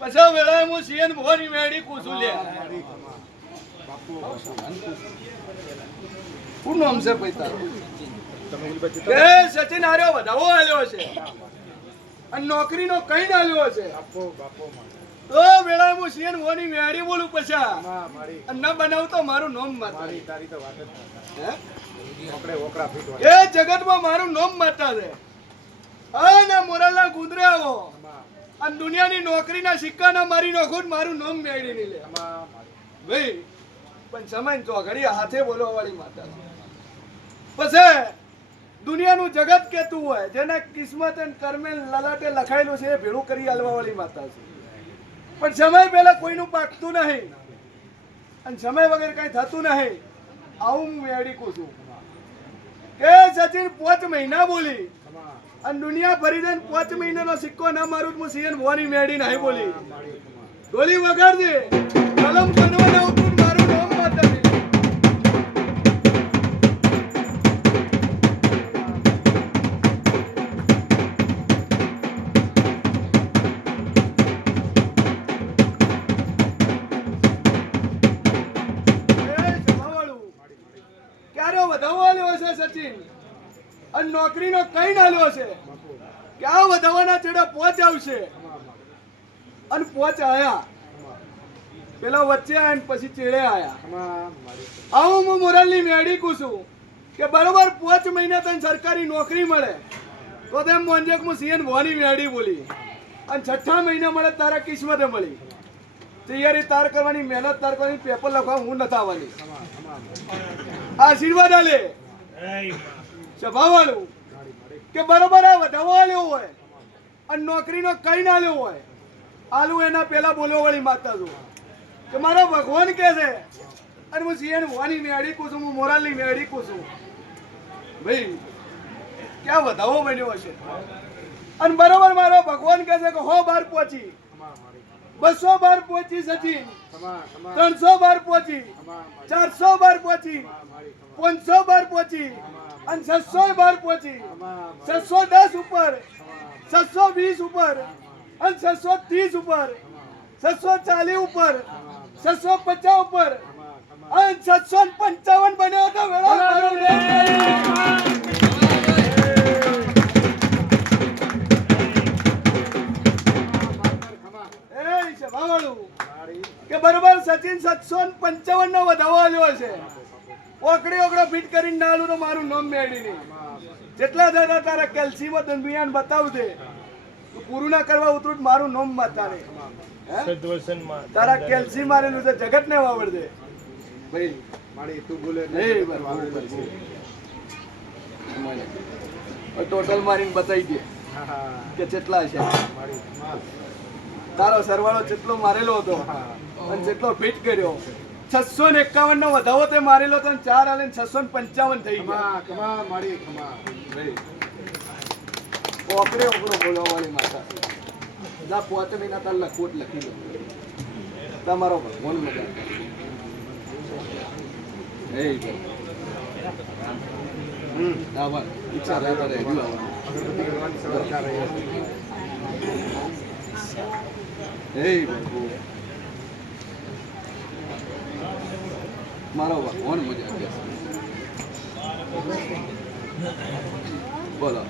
પાછા વેળા હું સીએન ભવાની મેળી કુસું લે. શું નામ છે ભાઈ તારું? સચિન હાર્યો વધાવો આલ્યો છે. અને નોકરીનો કઈ આલ્યો છે? તો વેળા હું સીએન ભવાની મેળી બોલું પછા. ન બનાવું તો મારું નામ માતા. હે? એ જગતમાં મારું નામ માતા છે. અને મોરાલા ગુંદરે આવો. અને દુનિયાની નોકરીના સિક્કાના મારી નાખું મારું નામ મેળવી નહીં લે. ભાઈ, પણ સમય ચોઘડી હાથે બોલવા વાળી માતા. પછી દુનિયાનું જગત કેતું હોય, જેના કિસ્મત અને કર્મે લલાટે લખાયેલું છે, એ ભેળું કરી આલવા વાળી માતા છે. પણ સમય પહેલા કોઈનું પાકતું નહીં. અને સમય વગર કઈ થતું નહીં. આવું હું મેળીકું છું. કે સચિન પાંચ મહિના બોલી. અને દુનિયા ફરી દે પાંચ મહિનાનો સિક્કો ના મારું હું સીએન ભવાની મેડી નહીં બોલી. ડોલી વગાડજે. કલમ કનવા ઉપર મારું નામ માતા ક્યારે વધાવવા લેવો છે સચિન? અને નોકરીનો કઈ નાલ્યો છે? ક્યાં વધાવાના છેડા પોચ આવશે? અને પોચ આયા. પેલા વચ્ચે આયા પછી ચેડે આયા. આવું હું મોરલની મેળી કું કે બરોબર પોચ મહિના તને સરકારી નોકરી મળે, તો તેમ મોંજેક હું સીએન ભવાની મેળી બોલી. અને છઠ્ઠા મહિના મળે તારા કિસ્મતે મળી. તૈયારી તાર કરવાની, મહેનત તાર કરવાની, પેપર લખવા હું નથી આવવાની આશીર્વાદ આલે. સભાવાળું, કે બરોબર આ આલ્યો હોય, અને નોકરીનો કઈ ના લેવું હોય, આલુ એના પેલા બોલવા વાળી માતા છું કે મારો ભગવાન કે છે? અને હું સીએન હોવાની મેળી કું છું, હું મોરાલની મેળી કું છું. ભાઈ, ક્યાં વધાવો બન્યો હશે? અને બરોબર મારો ભગવાન કે છે કે હો બાર પહોંચી બસો બાર પહોંચી સચિન. ત્રણસો બાર પહોંચી. ચારસો બાર પહોંચી. પાંચસો બાર પહોંચી. અને છસો બાર પહોંચી. છસો દસ ઉપર. છસો વીસ ઉપર. અને છસો ત્રીસ ઉપર. છસો ચાલીસ ઉપર. છસો પચાસ ઉપર. અને છસો પંચાવન બન્યો હતો વેળા બરોબર સાતસો પંચાવન નો વધાવો આવ્યો છે. ઓકડી ઓકડો ફિટ કરીને નાલું મારું નામ મેળવીને. નહીં જેટલા દાદા તારા કેલ્સીમાં દંભિયાન બતાવજે તું પૂરું ના કરવા ઉતરું મારું નામ બતાવે? તારા કેલ્સી મારેલું છે જગત ને વાવડજે. ભાઈ નહીં તું. હવે ટોટલ મારીને બતાવી દે કે કેટલા છે. તારો સરવાળો જેટલો મારેલો હતો અને જેટલો ફિટ કર્યો છસો ને એકાવન નો વધાવો તે મારેલો હતો ચાર આલે છસો ને પંચાવન થઈ ગયા. ઓકડે ઓકડો બોલવા વાળી માતા. જા પોતે મહિના તાર લખવું જ લખી લો. તમારો ભગવાન મજા એ હમ આવા. ઈચ્છા રહે. કરે હજુ આવવાનું એ બાપુ મારો ભગવાન મજા બોલો.